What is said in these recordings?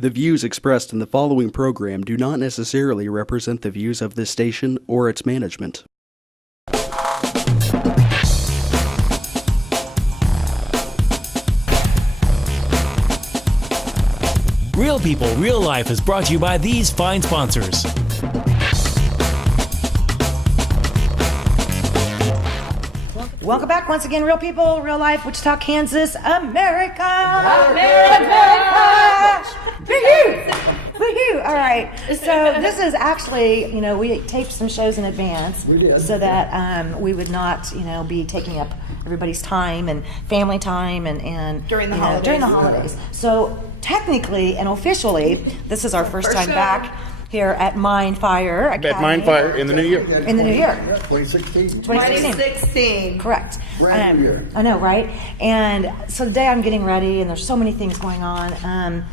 The views expressed in the following program do not necessarily represent the views of this station or its management. Real People, Real Life is brought to you by these fine sponsors. Welcome back once again, Real People, Real Life, Wichita, Kansas, America! America! Woohoo! All right, so this is actually, we taped some shows in advance so that we would not, be taking up everybody's time and family time and during the holidays. So technically and officially, this is our first time back here at Mind Fire Academy. At Mind Fire in the new year. In the new year. 2016. 2016. Correct. Brand new year. I know, right? And so today I'm getting ready, and there's so many things going on.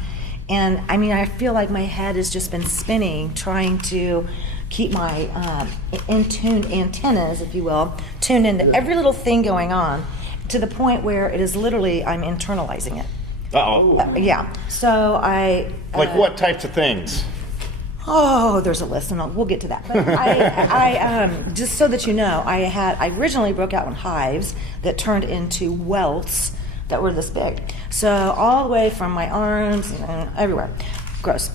And I mean, I feel like my head has just been spinning, trying to keep my in-tuned antennas, if you will, tuned into every little thing going on, to the point where it is literally, I'm internalizing it. Uh-oh. Yeah. So I... Like what types of things? Oh, there's a list, and we'll get to that. But I just so that you know, I originally broke out in hives that turned into welts that were this big. So all the way from my arms and everywhere. Gross.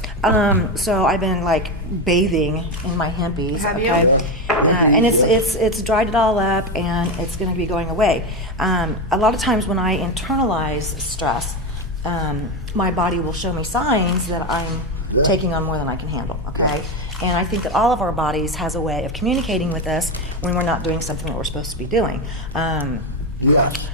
So I've been like bathing in my hempies. Have okay? you? And it's dried it all up, and it's going to be going away. A lot of times when I internalize stress, my body will show me signs that I'm taking on more than I can handle, okay? And I think that all of our bodies has a way of communicating with us when we're not doing something that we're supposed to be doing.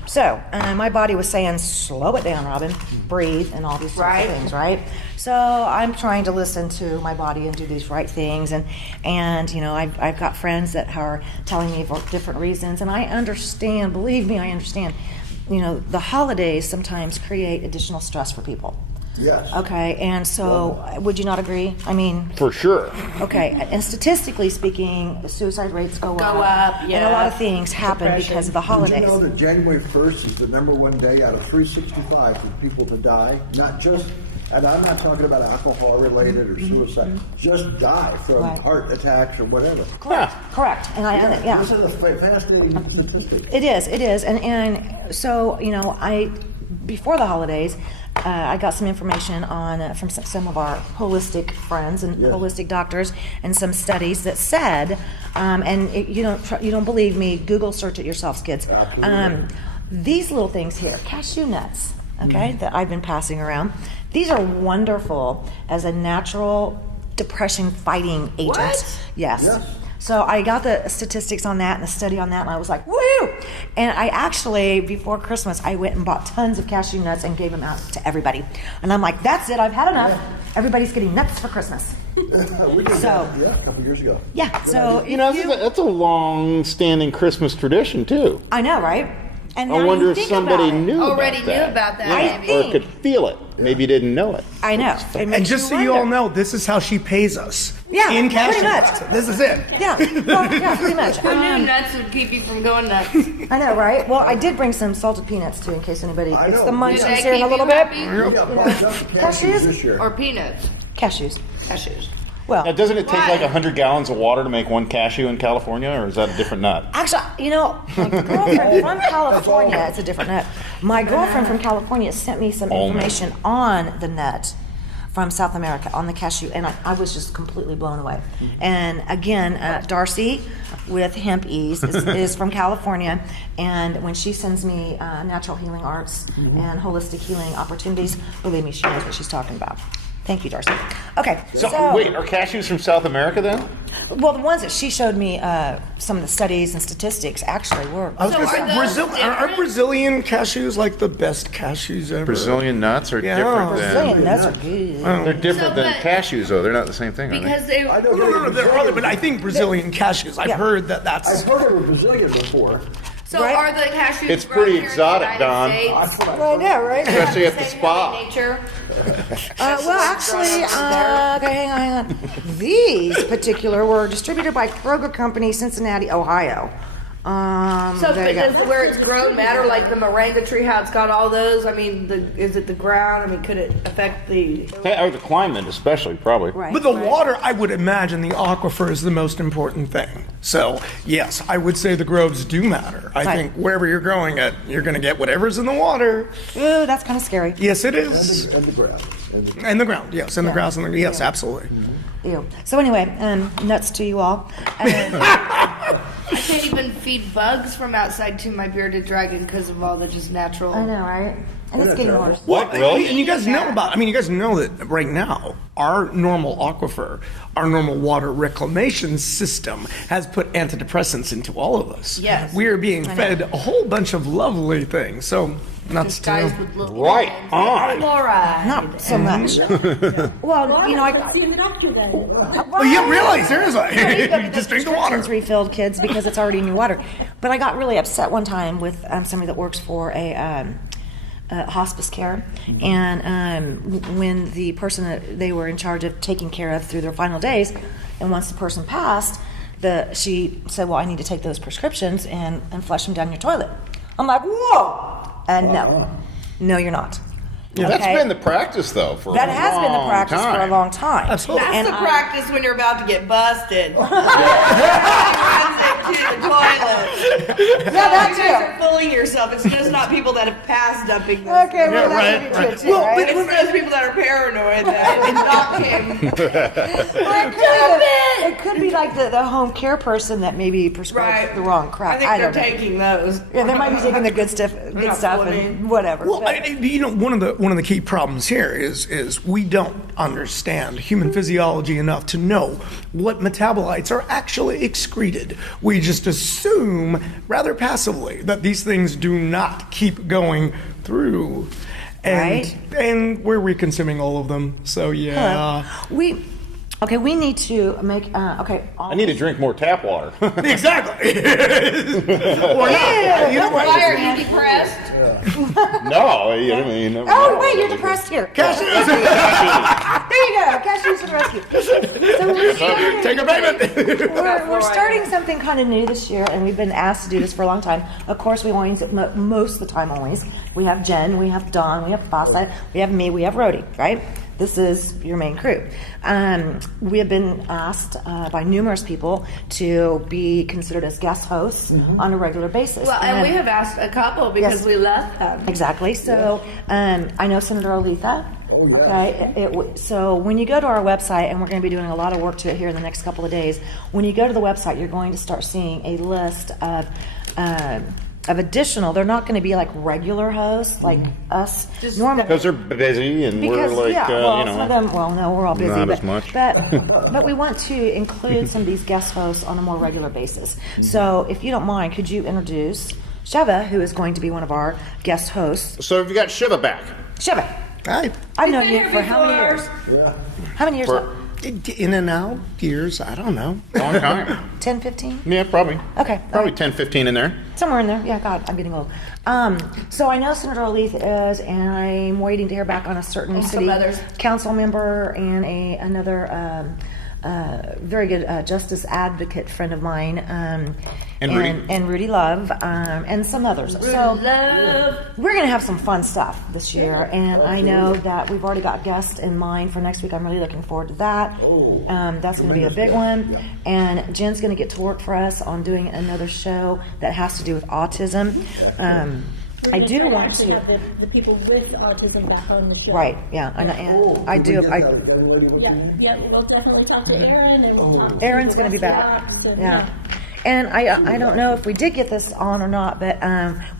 So my body was saying, slow it down, Robin, breathe, and all these sorts of things, right? So I'm trying to listen to my body and do these right things, and I've got friends that are telling me for different reasons, and I understand, believe me, I understand. The holidays sometimes create additional stress for people. Yes. Okay, and so would you not agree? I mean... For sure. Okay, and statistically speaking, suicide rates go up. And yeah. a lot of things happen because of the holidays. Did you know that January 1st is the number one day out of 365 for people to die? Not just, and I'm not talking about alcohol-related or suicide, just die from heart attacks or whatever. Correct. And yeah. This is a fascinating statistic. It is. And so, before the holidays, I got some information on from some of our holistic friends and holistic doctors, and some studies that said, you don't believe me, Google search it yourselves, kids. These little things here, cashew nuts, that I've been passing around. These are wonderful as a natural depression fighting agent. What? Yes. So I got the statistics on that and the study on that, and I was like, woo! And I actually, before Christmas, I went and bought tons of cashew nuts and gave them out to everybody. And I'm like, that's it, I've had enough. Everybody's getting nuts for Christmas. We did that, a couple years ago. Yeah, so... That's a long-standing Christmas tradition, too. I know, right? And I wonder if somebody knew Already about knew that. about that. I Or could feel it. Maybe you didn't know it. I know. And just so you all know, this is how she pays us. Yeah, in pretty cashew much. nuts. This is it. Yeah, pretty much. Who knew nuts would keep you from going nuts? I know, right? Well, I did bring some salted peanuts, too, in case anybody I gets know. the Did munchies they here in a keep little you bit. happy? We got bumped up to cashews this year. Or peanuts? Cashews. Cashews. Well, Now, doesn't it take Why? like 100 gallons of water to make one cashew in California, or is that a different nut? actually, my girlfriend from California, it's a different nut. My girlfriend from California sent me some information on the nut from South America, on the cashew, and I was just completely blown away. And again, Darcy with Hemp Ease is from California, and when she sends me natural healing arts and holistic healing opportunities, believe me, she knows what she's talking about. Thank you, Darcy. Okay, So, wait, are cashews from South America then? well, the ones that she showed me, some of the studies and statistics actually were. I was So going to are say, those are different? Brazilian cashews like the best cashews ever? Brazilian nuts are Yeah. different Brazilian than... nuts are good. They're different So, than but- cashews, though. They're not the same thing, are Because they? they... I know No, there are other, but I think Brazilian cashews. I've heard that that's... I've heard of a Brazilian before. So Right? are the cashews It's grown pretty here exotic, in the Don. United That's States? what Well, I know, right? Especially at the Same spa. way in nature? Well, actually, okay, hang on. These particular were distributed by Kroger Company, Cincinnati, Ohio. So there you go. does where it's grown matter, like the moringa tree, how it's got all those? I mean, is it the ground? I mean, could it affect the... Or the climate, especially, probably. Right. But the water, I would imagine the aquifer is the most important thing. So, yes, I would say the groves do matter. I Right. think wherever you're growing it, you're going to get whatever's in the water. Ooh, that's kind of scary. Yes, it is. And the ground. And the ground, yes, and the grass, and the, yes, absolutely. Ew. So anyway, nuts to you all. I can't even feed bugs from outside to my bearded dragon because of all the just natural... I know, right? And it's getting worse. What, really? And you guys know about, I mean, you guys know that right now, our normal aquifer, our normal water reclamation system has put antidepressants into all of us. Yes. We are being fed a whole bunch of lovely things. So, nuts Disguised to with little... Right on. Fluoride. Not so much. Well, you know, I Well, you realize there is you just drink the water. prescriptions refilled, kids, because it's already in your water. But I got really upset one time with somebody that works for a hospice care, and when the person that they were in charge of taking care of through their final days, and once the person passed, she said, "Well, I need to take those prescriptions and flush them down your toilet." I'm like, "Whoa!" And no, you're not. That's Okay? been the practice, though, for That a has been the long practice for a time. long time. Absolutely. That's And the I- practice when you're about to get busted. Runs into the toilet. Yeah, that You guys too. are fooling yourself. It's just not people that have passed dumping this. Okay, well, right, that could be right. true too, Well, right? but- It's those people that are paranoid that adopt him. Well, it could be like the home care person that maybe prescribed Right. the wrong crap. I think they're don't know. taking those. Yeah, they might be taking the good stuff, not fooling and whatever. Well, but- you know, one of the key problems here is we don't understand human physiology enough to know what metabolites are actually excreted. We just assume rather passively that these things do not keep going through. Right. And we're reconsuming all of them. So yeah. we need to make I need to drink more tap water. Exactly. Or not. You know what? Why are you depressed? No, I mean... Oh wait, you're depressed here. Cashews. There you go, cashews to the rescue. So Take a payment. we're starting something kind of new this year, and we've been asked to do this for a long time. Of course, we always, most of the time always, we have Jen, we have Dawn, we have Fasa, we have me, we have Rhodey, right? This is your main crew. We have been asked by numerous people to be considered as guest hosts on a regular basis. Well, and we have asked a couple because Yes. we left them. Exactly. So I know Senator Aletha. Oh, yeah. Okay. So when you go to our website, and we're going to be doing a lot of work to it here in the next couple of days, when you go to the website, you're going to start seeing a list of additional. They're not going to be like regular hosts like us normally. Because they're busy and Because, we're like, well, you know... some of them, well, no, we're all busy. Not but, as much. But we want to include some of these guest hosts on a more regular basis. So if you don't mind, could you introduce Shiva, who is going to be one of our guest hosts? So have you got Shiva back? Shiva, Hi. I've known been you here for how many before. years? How many years? For- In and out years, I don't know. Long time. 10, 15? Yeah, probably. Okay. Probably all right. 10, 15 in there. Somewhere in there. Yeah, God, I'm getting old. So I know Senator Aletha is, and I'm waiting to hear back on a certain And some city others. council member and another very good justice advocate friend of mine. And Rudy. And Rudy Love, and some others. So Love. we're going to have some fun stuff this year, and I know that we've already got guests in mind for next week. I'm really looking forward to that. That's going to be a big one. And Jen's going to get to work for us on doing another show that has to do with autism. I do want actually to. have the people with autism back on the show. Right, yeah, and I Did we do. get that young lady with you? Yeah, we'll definitely talk to Aaron, and we'll talk to Aaron's the going to be back. rest of the Yeah. ops, And I don't know if we did get this on or not, but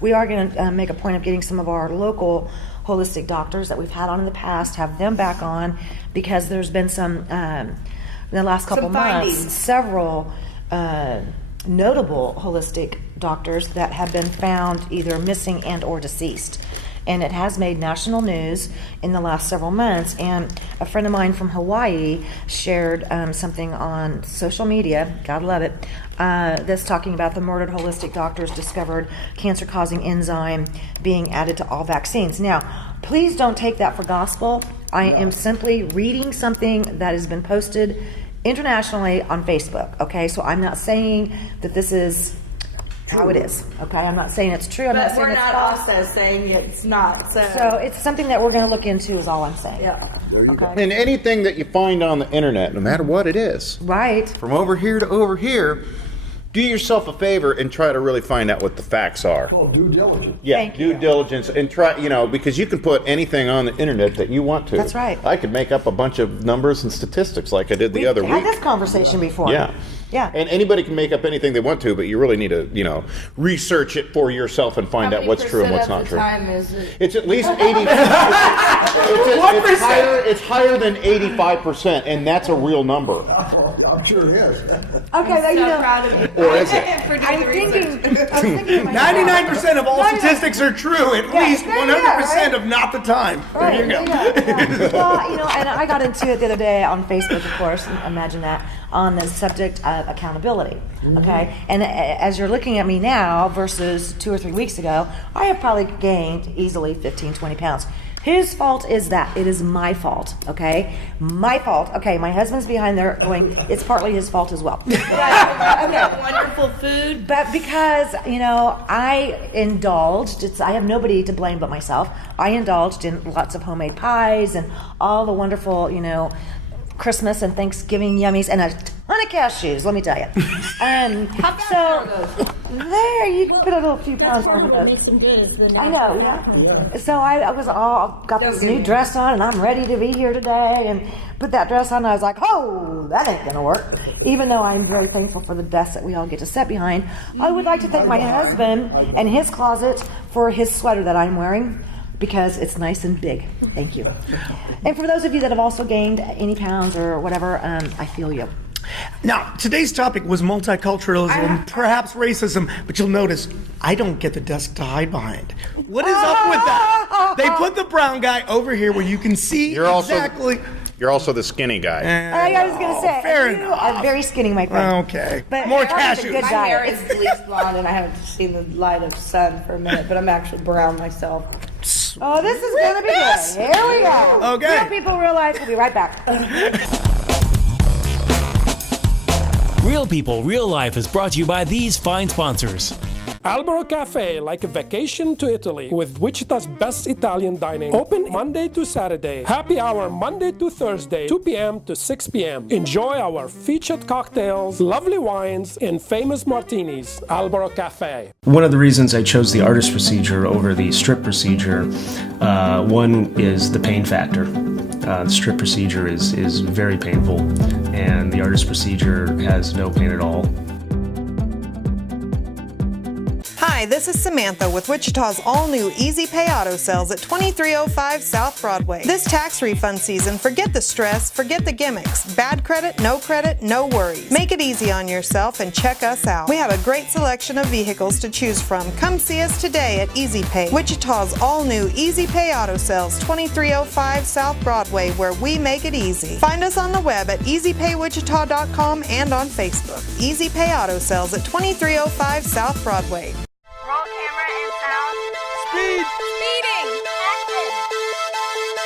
we are going to make a point of getting some of our local holistic doctors that we've had on in the past, have them back on, because there's been some, in the last couple Some months, findings. several notable holistic doctors that have been found either missing and or deceased. And it has made national news in the last several months. And a friend of mine from Hawaii shared something on social media, God love it, that's talking about the murdered holistic doctors discovered cancer-causing enzyme being added to all vaccines. Now, please don't take that for gospel. I am simply reading something that has been posted internationally on Facebook, okay? So I'm not saying that this is how it is. Okay, I'm not saying it's true. I'm not But saying we're it's not false. also saying it's not. So it's something that we're going to look into. Is all I'm saying. Yeah. Okay. And anything that you find on the internet, no matter what it is, Right. from over here to over here, do yourself a favor and try to really find out what the facts are. Well, due diligence. Yeah, Thank due diligence, and try, because you can put anything on the internet that you want to. That's right. I could make up a bunch of numbers and statistics like I did the other We've had week. this conversation before. Yeah. Yeah. And anybody can make up anything they want to, but you really need to, research it for yourself and find out what's true and what's not true. Time is it? It's at least 80. It's higher than 85%, and that's a real number. I'm sure it is. Okay, So proud of you. Or is it? For doing I'm the research. thinking. I was thinking to myself, 99% of all statistics are true, at least there you go, 100% right? of not the time. Right, There you go. yeah. Well, and I got into it the other day on Facebook, of course, imagine that, on the subject of accountability, okay? And as you're looking at me now versus 2 or 3 weeks ago, I have probably gained easily 15, 20 pounds. Whose fault is that? It is my fault, okay? My fault. Okay, my husband's behind there going, it's partly his fault as well. Okay. Wonderful food. But because, I indulged, I have nobody to blame but myself. I indulged in lots of homemade pies and all the wonderful, Christmas and Thanksgiving yummies and a ton of cashews, let me tell you. There, you can put a little few pounds on That those. makes them good. I know, yeah. So I was all got this new dress on, and I'm ready to be here today. And put that dress on, and I was like, "Oh, that ain't gonna work." Even though I'm very thankful for the desk that we all get to sit behind, I would like to thank my husband and his closet for his sweater that I'm wearing, because it's nice and big. Thank you. And for those of you that have also gained any pounds or whatever, I feel you. Now, today's topic was multiculturalism, perhaps racism, but you'll notice I don't get the desk to hide behind. What is up with that? They put the brown guy over here where you can see exactly. You're also the skinny guy. I was going to say, fair you enough. are very skinny, my friend. Okay. But More Aaron's a cashews. good My guy. hair is bleached blonde, and I haven't seen the light of sun for a minute, but I'm actually brown myself. Oh, this is going to be good. Here we go. Okay. Real people, real life. We'll be right back. Real People, Real Life is brought to you by these fine sponsors. Albero Cafe, like a vacation to Italy, with Wichita's best Italian dining. Open Monday to Saturday. Happy hour Monday to Thursday, 2 p.m. to 6 p.m. Enjoy our featured cocktails, lovely wines, and famous martinis. Albero Cafe. One of the reasons I chose the artist procedure over the strip procedure, one is the pain factor. The strip procedure is very painful, and the artist procedure has no pain at all. Hi, this is Samantha with Wichita's all-new Easy Pay Auto Sales at 2305 South Broadway. This tax refund season, forget the stress, forget the gimmicks. Bad credit, no worries. Make it easy on yourself and check us out. We have a great selection of vehicles to choose from. Come see us today at Easy Pay, Wichita's all-new Easy Pay Auto Sales, 2305 South Broadway, where we make it easy. Find us on the web at easypaywichita.com and on Facebook. Easy Pay Auto Sales at 2305 South Broadway. Roll camera and sound. Speed! Speeding! Action!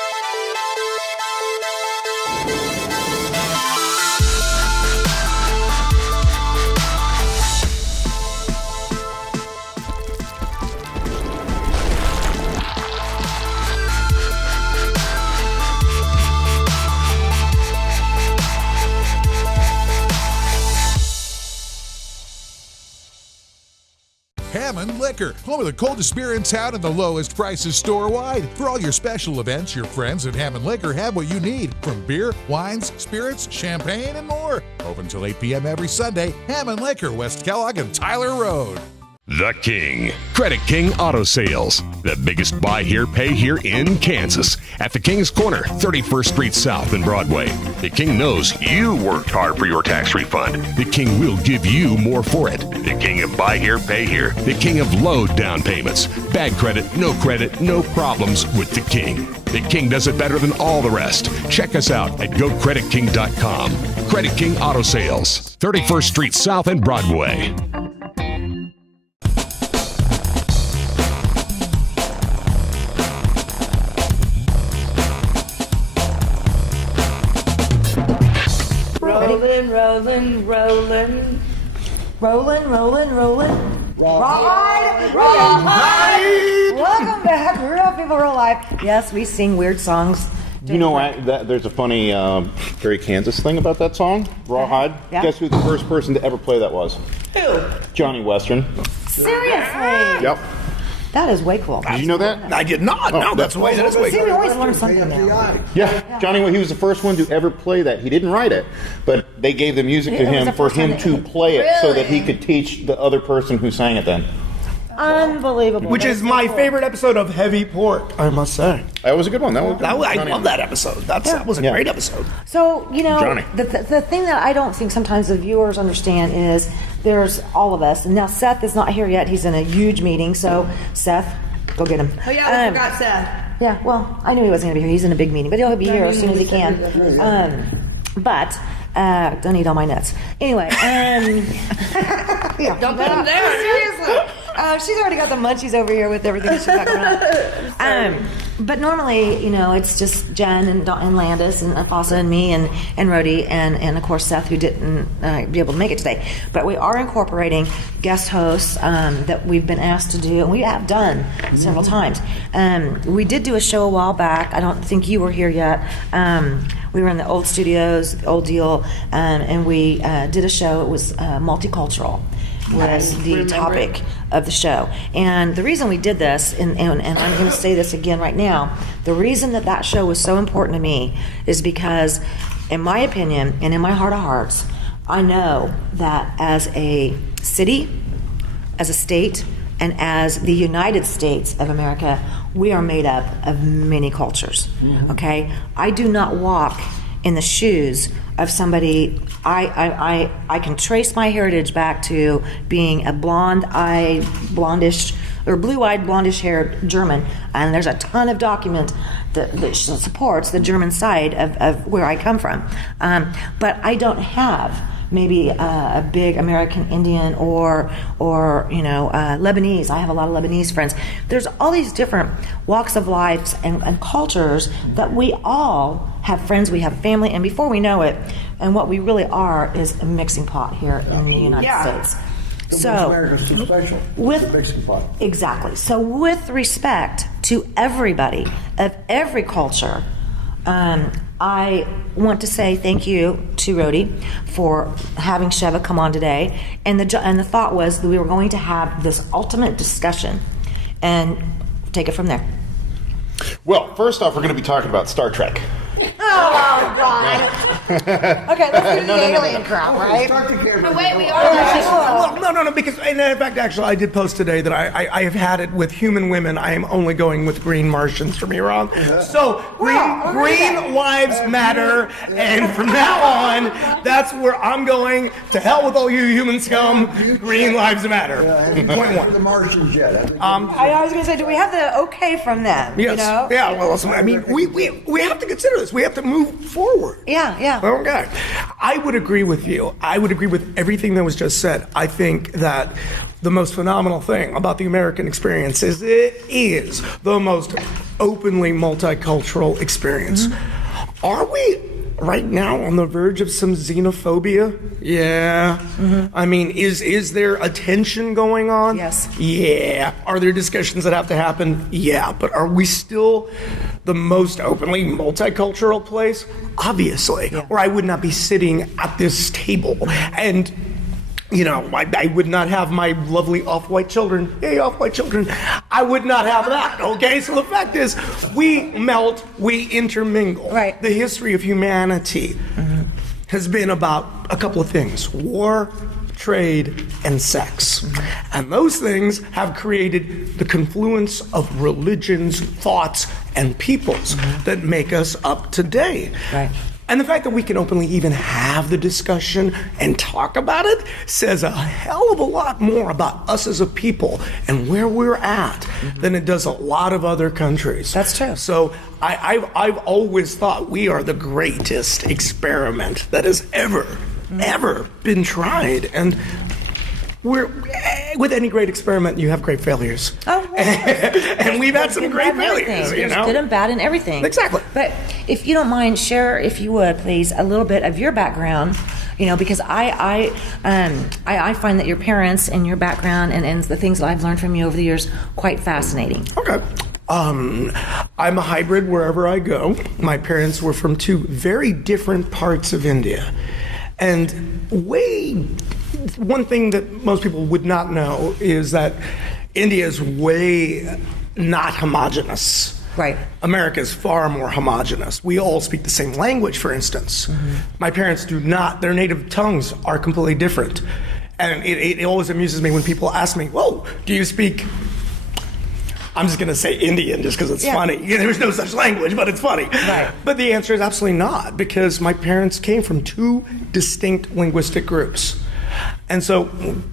Hammond Liquor, home of the coldest beer in town and the lowest prices store-wide. For all your special events, your friends at Hammond Liquor have what you need, from beer, wines, spirits, champagne, and more. Open till 8 p.m. every Sunday. Hammond Liquor, West Kellogg and Tyler Road. The King. Credit King Auto Sales. The biggest buy here, pay here in Kansas. At the King's Corner, 31st Street South and Broadway. The King knows you worked hard for your tax refund. The King will give you more for it. The King of buy here, pay here. The King of low down payments. Bad credit, no problems with the King. The King does it better than all the rest. Check us out at GoCreditKing.com. Credit King Auto Sales. 31st Street South and Broadway. Rolling, rolling, rolling. Rolling, rolling, rolling. Rawhide! Welcome back, Real People, Real Life. Yes, we sing weird songs. You know, there's a funny Gary Kansas thing about that song, Rawhide. Yeah. Guess who the first person to ever play that was? Who? Johnny Western. Seriously? Yep. That is way cool. Did you know that? I did not. No, that's way. That is way. See, we always learn something now. Yeah, Johnny, he was the first one to ever play that. He didn't write it, but they gave the music to It was him the for first time him to that- play it so that he could teach the other person who sang it then. Unbelievable. Which is my favorite episode of Heavy Pork, I must say. That was a good one. I love that episode. That was a great episode. So, you know, Johnny. the thing that I don't think sometimes the viewers understand is there's all of us. And now Seth is not here yet. He's in a huge meeting. So, Seth, go get him. Oh, yeah, we forgot Seth. Yeah, well, I knew he wasn't going to be here. He's in a big meeting. But he'll be here as soon as he can. Don't eat all my nuts. Anyway, yeah. Don't put them there. Seriously. She's already got the munchies over here with everything she's got going on. But normally, you know, it's just Jen and Landis and Apasa and me and Rhodey and of course Seth, who didn't be able to make it today. But we are incorporating guest hosts that we've been asked to do, and we have done several times. We did do a show a while back. I don't think you were here yet. We were in the old studios, the old deal, and we did a show. It was multicultural. Was the topic of the show. And the reason we did this, and I'm going to say this again right now, the reason that show was so important to me is because, in my opinion, and in my heart of hearts, I know that as a city, as a state, and as the United States of America, we are made up of many cultures, okay? I do not walk in the shoes of somebody. I can trace my heritage back to being a blonde-eyed, blondish, or blue-eyed, blondish-haired German, and there's a ton of document that supports the German side of where I come from. But I don't have maybe a big American Indian or you know, Lebanese. I have a lot of Lebanese friends. There's all these different walks of life and cultures that we all have friends, we have family, and before we know it, and what we really are is a mixing pot here in the United States. So, America's too special. with It's a mixing pot. Exactly. So, with respect to everybody of every culture, I want to say thank you to Rhodey for having Shiva come on today. And the thought was that we were going to have this ultimate discussion, and take it from there. Well, first off, we're going to be talking about Star Trek. Oh, God. Okay, let's do the alien crowd, right? No, wait, we are. No, because in fact, actually, I did post today that I have had it with human women. I am only going with green Martians from Iran. So green lives matter, and from now on, that's where I'm going. To hell with all you human scum. Green lives matter. Point one. The Martians yet. I was going to say, do we have the okay from them? Yes. You know? Yeah. Well, I mean, we have to consider this. We have to move forward. Yeah. Okay. I would agree with you. I would agree with everything that was just said. I think that the most phenomenal thing about the American experience is it is the most openly multicultural experience. Are we right now on the verge of some xenophobia? Yeah. I mean, is there a tension going on? Yes. Yeah. Are there discussions that have to happen? Yeah. But are we still the most openly multicultural place? Obviously. Or I would not be sitting at this table. And you know, I would not have my lovely off-white children. Hey, off-white children. I would not have that, okay? So the fact is, we melt, we intermingle. Right. The history of humanity has been about a couple of things: war, trade, and sex. And those things have created the confluence of religions, thoughts, and peoples that make us up today. Right. And the fact that we can openly even have the discussion and talk about it says a hell of a lot more about us as a people and where we're at than it does a lot of other countries. That's true. So I've always thought we are the greatest experiment that has ever been tried. And with any great experiment, you have great failures. Oh, and we've had some great failures, you know. There's good and bad in everything. Exactly. But if you don't mind, share, if you would, please, a little bit of your background. You know, because I find that your parents and your background and the things that I've learned from you over the years quite fascinating. Okay. I'm a hybrid wherever I go. My parents were from two very different parts of India. And one thing that most people would not know is that India is way not homogenous. Right. America is far more homogenous. We all speak the same language, for instance. My parents do not. Their native tongues are completely different. And it always amuses me when people ask me, whoa, do you speak... I'm just going to say Indian just because it's funny. There's no such language, but it's funny. Right. But the answer is absolutely not, because my parents came from two distinct linguistic groups. And so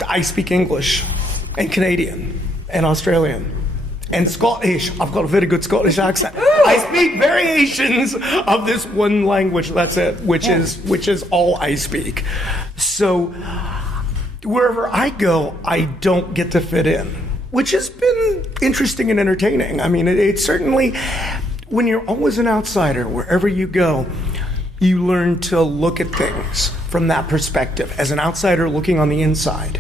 I speak English and Canadian and Australian and Scottish. I've got a very good Scottish accent. I speak variations of this one language. That's it, which is all I speak. So wherever I go, I don't get to fit in, which has been interesting and entertaining. I mean, it's certainly, when you're always an outsider, wherever you go, you learn to look at things from that perspective, as an outsider looking on the inside.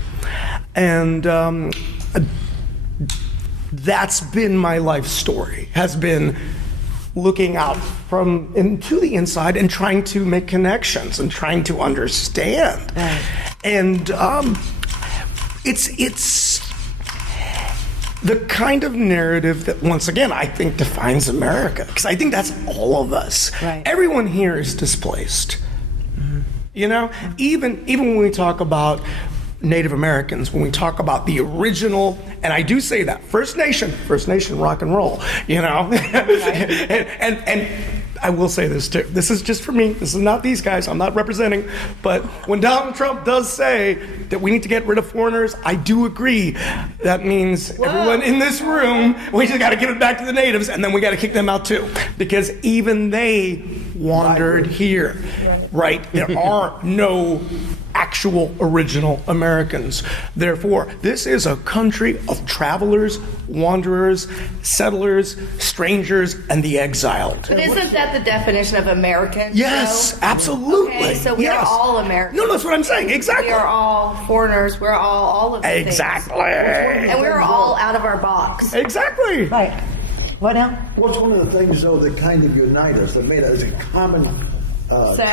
And that's been my life story, has been looking out from into the inside and trying to make connections and trying to understand. Right. And it's the kind of narrative that, once again, I think defines America, because I think that's all of us. Right. Everyone here is displaced. You know, even when we talk about Native Americans, when we talk about the original, and I do say that, First Nation rock and roll, you know. and I will say this too. This is just for me. This is not these guys. I'm not representing. But when Donald Trump does say that we need to get rid of foreigners, I do agree. That means everyone in this room, we just got to give it back to the natives, and then we got to kick them out too, because even they wandered here, right? There are no actual original Americans. Therefore, this is a country of travelers, wanderers, settlers, strangers, and the exiled. But isn't that the definition of American? Yes, though? absolutely. Okay, so we are all Americans. No, that's what I'm saying. Exactly. We are all foreigners. We're all of the things. Exactly. And we're all out of our box. Exactly. Right. What now? What's one of the things, though, that kind of unite us, that made us a common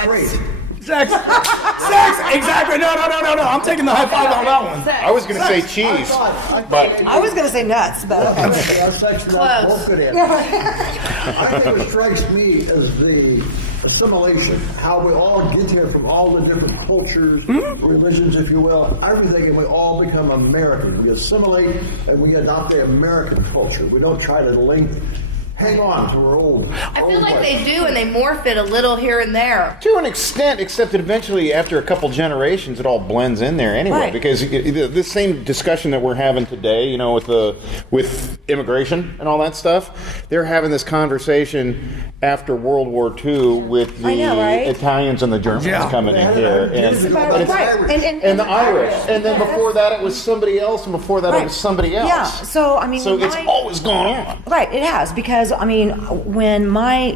trait? Sex. Exactly. No. I'm taking the high five on that one. I was going to say cheese, but I was going to say nuts, but okay. Close. I think what strikes me as the assimilation, how we all get here from all the different cultures, religions, if you will, everything, and we all become American. We assimilate and we adopt the American culture. We don't try to hang on to our old. I feel like they do, and they morph it a little here and there. to an extent, except that eventually, after a couple generations, it all blends in there anyway. Right. Because this same discussion that we're having today, you know, with immigration and all that stuff, they're having this conversation after World War II with the Italians and the Germans coming in here, and the Irish, and then before that it was somebody else, and before that it was somebody else. Yeah. So I mean, it's always gone on. Right. It has, because I mean, when my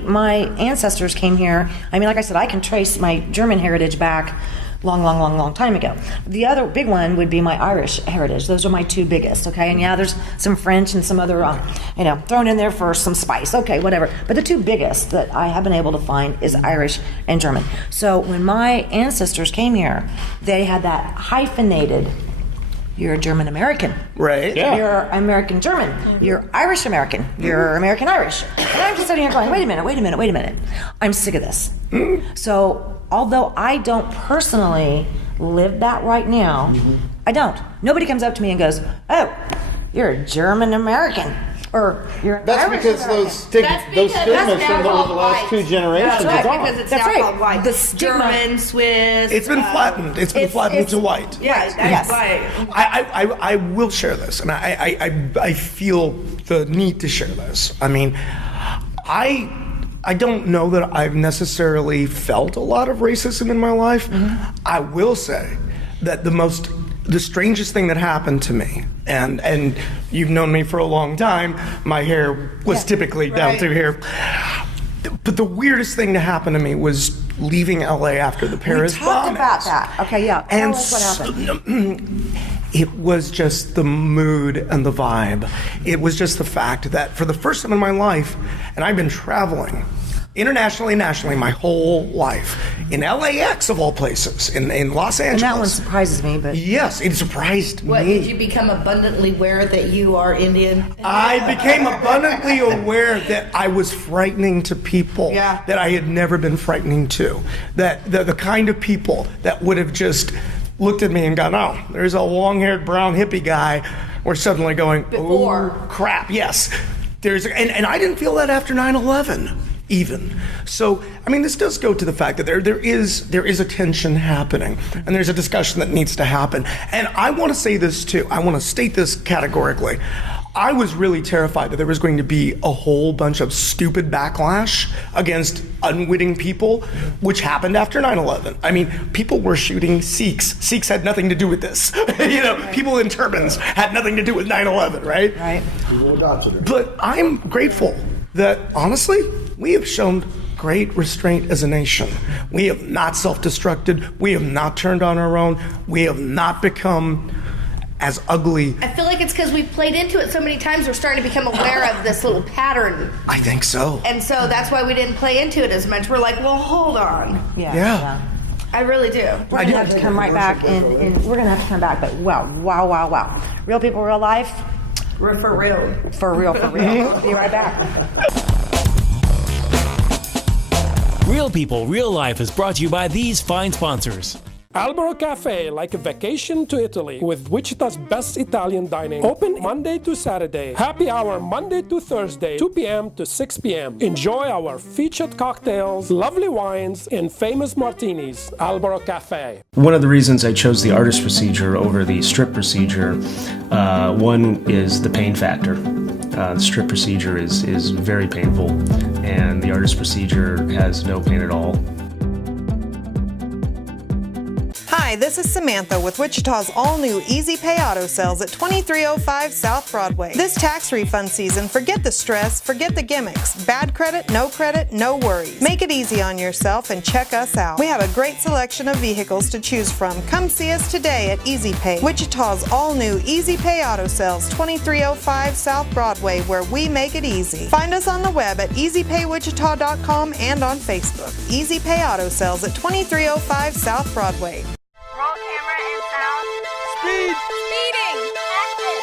ancestors came here, I mean, like I said, I can trace my German heritage back long time ago. The other big one would be my Irish heritage. Those are my two biggest, okay? And yeah, there's some French and some other, thrown in there for some spice, okay, whatever. But the two biggest that I have been able to find is Irish and German. So when my ancestors came here, they had that hyphenated, you're a German American. Right. Yeah. You're American German. You're Irish American. You're American Irish. And I'm just sitting here going, wait a minute. I'm sick of this. So although I don't personally live that right now, I don't. Nobody comes up to me and goes, oh, you're a German American. Or you're an That's Irish because American. those stigmas from the last two generations That's are right, gone. because it's That's now right. called white. The stigma- German, Swiss. It's been flattened. It's been flattened to white. Yeah, that's right. I will share this, and I feel the need to share this. I mean, I don't know that I've necessarily felt a lot of racism in my life. I will say that the most the strangest thing that happened to me, and you've known me for a long time, my hair was typically down through here. But the weirdest thing to happen to me was leaving LA after the Paris bombings. We talked about that. Okay, yeah. Tell us what happened. It was just the mood and the vibe. It was just the fact that for the first time in my life, and I've been traveling internationally and nationally my whole life, in LAX of all places, in Los Angeles. And that one surprises me, but... Yes, it surprised What, me. did you become abundantly aware that you are Indian? I became abundantly aware that I was frightening to people that I had never been frightening to. That the kind of people that would have just looked at me and gone, oh, there's a long-haired brown hippie guy, were suddenly going, oh, crap, yes. And I didn't feel that after 9/11. Even. So, I mean, this does go to the fact that there is a tension happening, and there's a discussion that needs to happen. And I want to say this too. I want to state this categorically. I was really terrified that there was going to be a whole bunch of stupid backlash against unwitting people, which happened after 9/11. I mean, people were shooting Sikhs. Sikhs had nothing to do with this. People in turbans had nothing to do with 9/11, right? Right. But I'm grateful that, honestly, we have shown great restraint as a nation. We have not self-destructed. We have not turned on our own. We have not become as ugly. I feel like it's because we've played into it so many times, we're starting to become aware of this little pattern. I think so. And so that's why we didn't play into it as much. We're like, well, hold on. Yeah. I really do. We're going to have to come right back, and we're going to have to come back, but wow. Real people, real life. We're for real. For real. We'll be right back. Real People, Real Life is brought to you by these fine sponsors. Albero Cafe, like a vacation to Italy, with Wichita's best Italian dining. Open Monday to Saturday. Happy hour Monday to Thursday, 2 p.m. to 6 p.m. Enjoy our featured cocktails, lovely wines, and famous martinis. Albero Cafe. One of the reasons I chose the artist procedure over the strip procedure, one is the pain factor. The strip procedure is very painful, and the artist procedure has no pain at all. Hi, this is Samantha with Wichita's all-new Easy Pay Auto Sales at 2305 South Broadway. This tax refund season, forget the stress, forget the gimmicks. Bad credit, no worries. Make it easy on yourself and check us out. We have a great selection of vehicles to choose from. Come see us today at Easy Pay, Wichita's all-new Easy Pay Auto Sales, 2305 South Broadway, where we make it easy. Find us on the web at easypaywichita.com and on Facebook. Easy Pay Auto Sales at 2305 South Broadway. Roll camera and sound. Speed! Speeding! Action!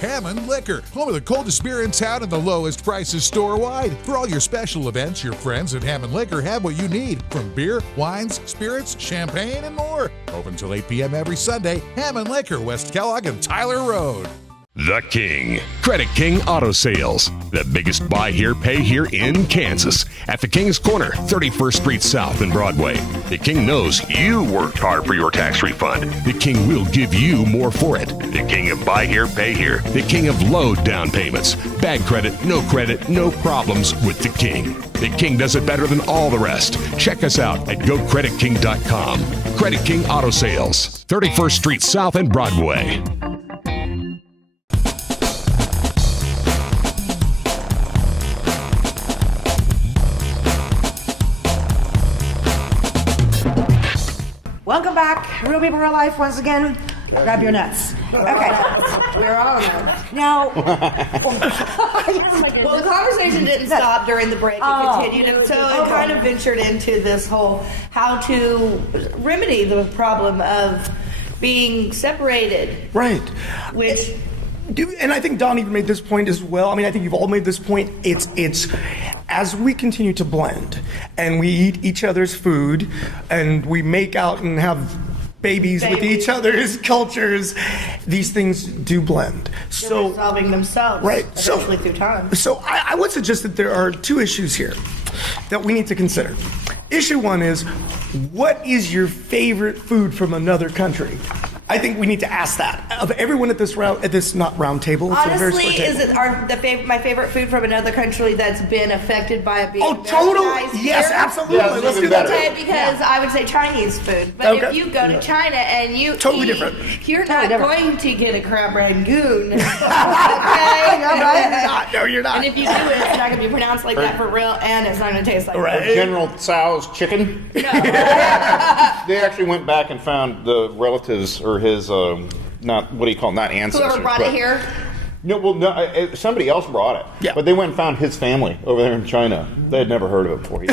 Hammond Liquor, home of the coldest beer in town and the lowest prices store-wide. For all your special events, your friends at Hammond Liquor have what you need, from beer, wines, spirits, champagne, and more. Open till 8 p.m. every Sunday. Hammond Liquor, West Kellogg and Tyler Road. The King. Credit King Auto Sales. The biggest buy here, pay here in Kansas. At the King's Corner, 31st Street South and Broadway. The King knows you worked hard for your tax refund. The King will give you more for it. The King of buy here, pay here. The King of low down payments. Bad credit, no problems with the King. The King does it better than all the rest. Check us out at GoCreditKing.com. Credit King Auto Sales, 31st Street South and Broadway. Welcome back, Real People, Real Life. Once again, grab your nuts. Okay. We're all nuts. Now, Well, the conversation didn't stop during the break. It continued, and so it kind of ventured into this whole how to remedy the problem of being separated. Right. Which... And I think Don even made this point as well. I mean, I think you've all made this point. It's as we continue to blend and we eat each other's food and we make out and have babies with each other's cultures. These things do blend. So resolving themselves, right? especially through time. So I would suggest that there are two issues here that we need to consider. Issue one is, what is your favorite food from another country? I think we need to ask that of everyone at this not round table. It's a very Honestly, smart table. is it my favorite food from another country that's been affected by it being total? Americanized Yes, here? absolutely. Let's do that. Okay, because I would say Chinese food. But if you go to China and you Totally eat, different. you're Totally not different. going to get a crab rangoon. Okay? No, you're not. And if you do it, it's not going to be pronounced like that for real, and it's not going to taste like that. General Tso's chicken. They actually went back and found the relatives or his not ancestors. Whoever brought it here. No, well, no, somebody else brought it. Yeah. But they went and found his family over there in China. They had never heard of it before. He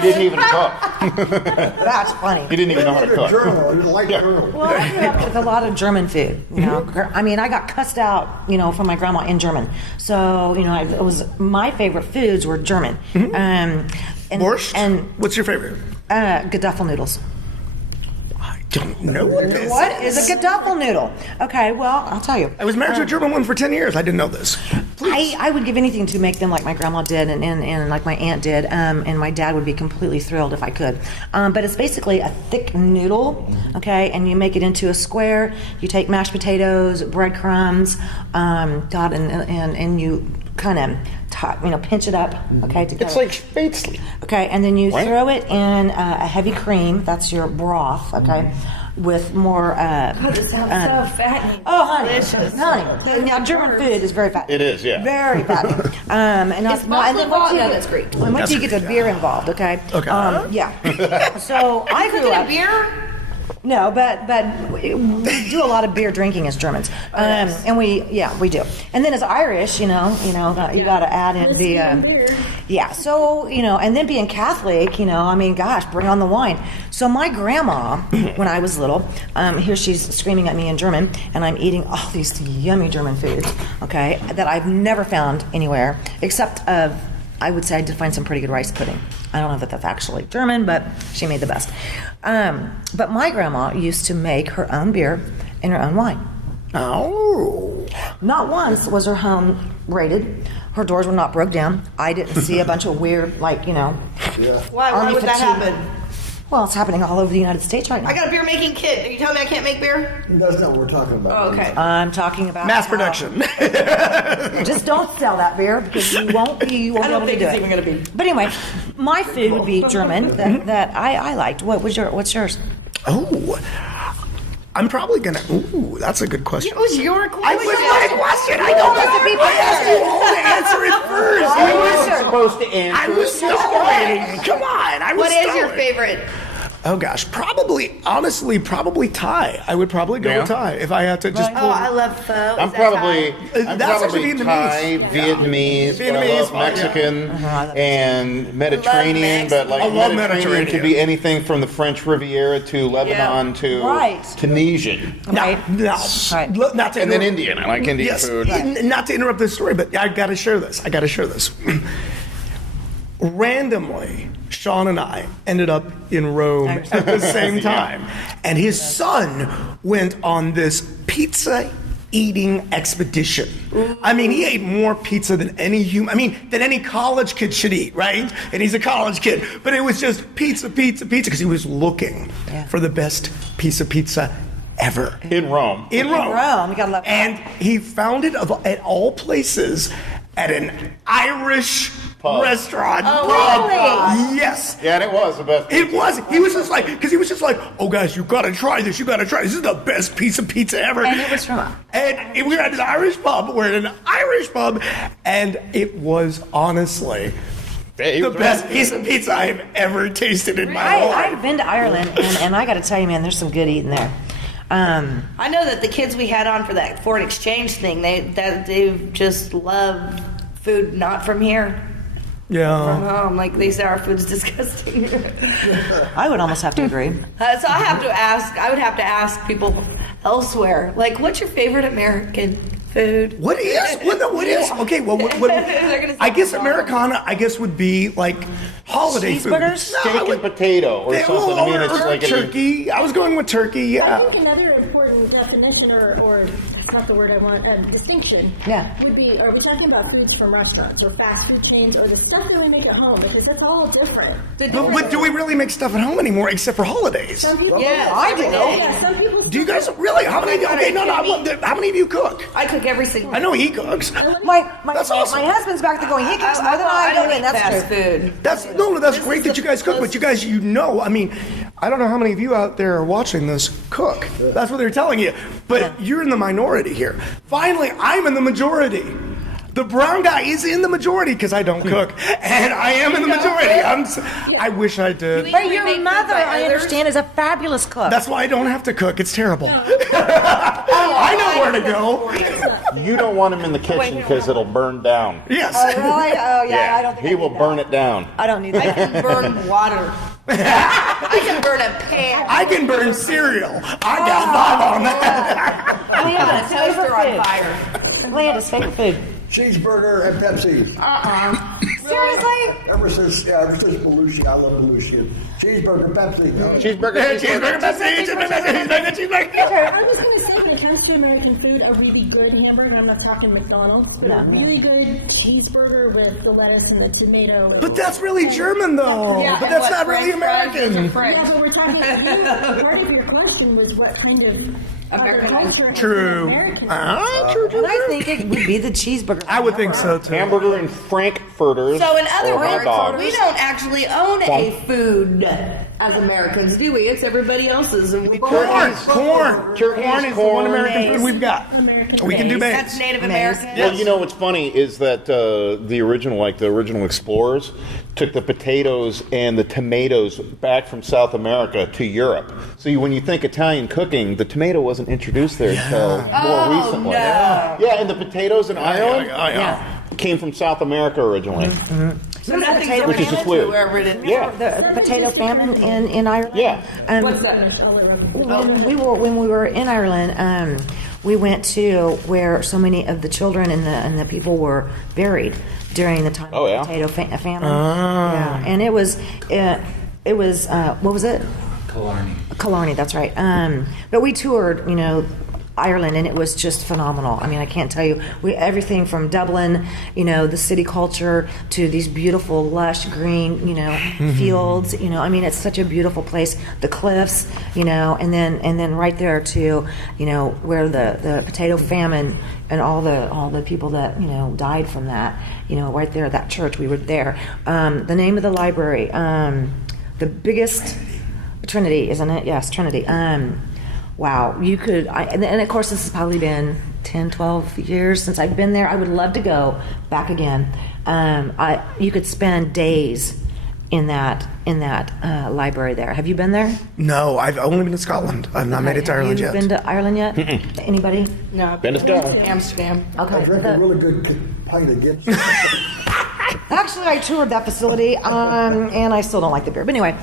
didn't even talk. That's funny. He didn't even know how to cook. Well, I grew up with a lot of German food. You know, I mean, I got cussed out, from my grandma in German. So, it was my favorite foods were German. Borscht? And what's your favorite? Gedaffel noodles. Don't know what this What is a Gedaffel noodle? Okay, well, I'll tell you. I was married to a German one for 10 years. I didn't know this. I would give anything to make them like my grandma did and like my aunt did, and my dad would be completely thrilled if I could. But it's basically a thick noodle, okay, and you make it into a square. You take mashed potatoes, breadcrumbs, and you kind of pinch it up, okay, together. It's like spätzle. Okay, and then you Right? throw it in a heavy cream. That's your broth, okay, with more. God, this sounds so fattening. Oh, honey, Delicious. honey. Now, German food is very fattening. It is, yeah. Very fattening. And Is then baklava once you involved? No, get- that's Greek. and once you get the beer involved, okay. Okay. Yeah. So I grew Cooking a up. beer? No, but we do a lot of beer drinking as Germans, and we do. And then as Irish, you got to add in the So and then being Catholic, I mean, gosh, bring on the wine. So my grandma, when I was little, here she's screaming at me in German, and I'm eating all these yummy German foods, okay, that I've never found anywhere except I would say I did find some pretty good rice pudding. I don't know that that's actually German, but she made the best. But my grandma used to make her own beer and her own wine. Oh. Not once was her home raided. Her doors were not broke down. I didn't see a bunch of weird, Why Army would that fatigue. happen? Well, it's happening all over the United States right now. I got a beer making kit. Are you telling me I can't make beer? That's not what we're talking about. Oh, okay. I'm talking about Mass production. Just don't sell that beer because you won't be able to do it. even going to be. But anyway, my food would be German that I liked. What's yours? Oh, I'm probably gonna. Ooh, that's a good question. It was your question. I was my question. I don't I asked you all to answer it first. You were supposed to answer. I was stalling. Come on, I was What is your stalling. favorite? Oh gosh, honestly, probably Thai. I would probably go with Thai if I had to just. Oh, I love pho. I'm probably That's actually Thai, Vietnamese, but I love Mexican and Mediterranean. But like I love Mediterranean could be anything from the French Riviera to Lebanon to Tunisian. Not to And then Indian. I like Indian food. Not to interrupt this story, but I got to share this. Randomly, Sean and I ended up in Rome at the same time, and his son went on this pizza eating expedition. I mean, he ate more pizza than any than any college kid should eat, right? And he's a college kid, but it was just pizza, because he was looking for the best piece of pizza ever. In Rome. You gotta love And he found it at all places at an Irish restaurant. really? Yes. Yeah, and it was the best. It was. He was just like, oh guys, you gotta try this. This is the best piece of pizza ever. And it was from. And we were at an Irish pub. And it was honestly the best piece of pizza I've ever tasted in my life. I've been to Ireland, and I got to tell you, man, there's some good eating there. I know that the kids we had on for that foreign exchange thing, they just love food not from here. Yeah. From home. Like, they say our food's disgusting. I would almost have to agree. So I would have to ask people elsewhere, like, what's your favorite American Food. What is? What is? Okay, well, I guess Americana, would be like holiday food. Cheeseburgers? Steak and potato or something. I mean, it's like turkey. I was going with turkey. Yeah. I think another important definition, or not the word I want, distinction. Yeah. Would be: are we talking about foods from restaurants or fast food chains, or the stuff that we make at home? Because that's all different. But do we really make stuff at home anymore, except for holidays? Some people. Yeah, I do. Yeah, some people. Do you guys really? How many? Okay, no. How many of you cook? I cook every single. I know he cooks. That's awesome. My husband's back there going, he cooks more than I do, and that's fast true. food. That's great that you guys cook, but you guys, I mean, I don't know how many of you out there are watching this cook. That's what they're telling you. But you're in the minority here. Finally, I'm in the majority. The brown guy is in the majority because I don't cook, and I am in the majority. I wish I did. But your mother, I understand, is a fabulous cook. That's why I don't have to cook. It's terrible. I know where to go. You don't want him in the kitchen because it'll burn down. Yes. Oh, really? Oh, yeah. I don't think he will burn it down. I don't need that. I can burn water. I can burn a pan. I can burn cereal. I got 5 on that. I have a toaster on fire. Leanna's favorite food. Cheeseburger and Pepsi. Seriously? Ever since Belushi, I love Belushi. Cheeseburger, Pepsi. Cheeseburger, cheeseburger. I was going to say, when it comes to American food, a really good hamburger, I'm not talking McDonald's, but a really good cheeseburger with the lettuce and the tomato. But that's really German, though. Yeah, but that's not really American. Yeah, but we're talking, part of your question was what kind of American culture. True. True. And I think it would be the cheeseburger. I would think so, too. Hamburger and frankfurters. So in other or hot dogs. words, we don't actually own a food as Americans, do we? It's everybody else's. And we Corn. Turkey Corn is the one American food we've got. We can do maize. That's Native American. Well, you know what's funny is that the original explorers took the potatoes and the tomatoes back from South America to Europe. So when you think Italian cooking, the tomato wasn't introduced there until more recently. No. Yeah, and the potatoes in Ireland came from South America originally. So nothing's Which is just weird. wherever it is. Yeah. The potato famine in Ireland. Yeah. What's that? When we were in Ireland, we went to where so many of the children and the people were buried during the time of the potato famine. Yeah, and it was what was it? Killarney, that's right. But we toured, Ireland, and it was just phenomenal. I mean, I can't tell you. Everything from Dublin, the city culture, to these beautiful, lush, green, fields. I mean, it's such a beautiful place. The cliffs, and then right there to, where the potato famine and all the people that died from that. Right there, that church. We were there. The name of the library, the biggest. Trinity, isn't it? Yes, Trinity. Wow, you could, and of course this has probably been 10, 12 years since I've been there. I would love to go back again. You could spend days in that library there. Have you been there? No, I've only been to Scotland. I've not made it to Ireland yet. Have you been to Ireland yet? Anybody? No. Been to Scotland. Amsterdam. Okay. I drank a really good pint of Gibson. Actually, I toured that facility, and I still don't like the beer. But anyway,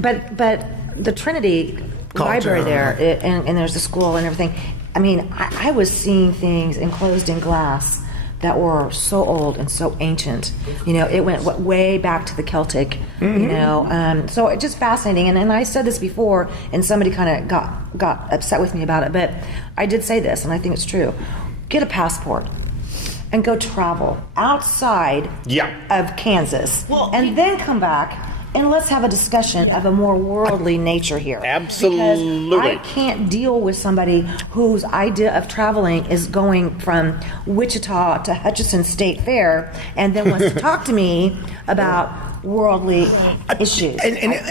but the Trinity library there, and there's the school and everything. I mean, I was seeing things enclosed in glass that were so old and so ancient. It went way back to the Celtic. So it's just fascinating. And I said this before, and somebody kind of got upset with me about it. But I did say this, and I think it's true. Get a passport and go travel outside of Kansas, and then come back and let's have a discussion of a more worldly nature here. Absolutely. Because I can't deal with somebody whose idea of traveling is going from Wichita to Hutchinson State Fair and then wants to talk to me about worldly issues. I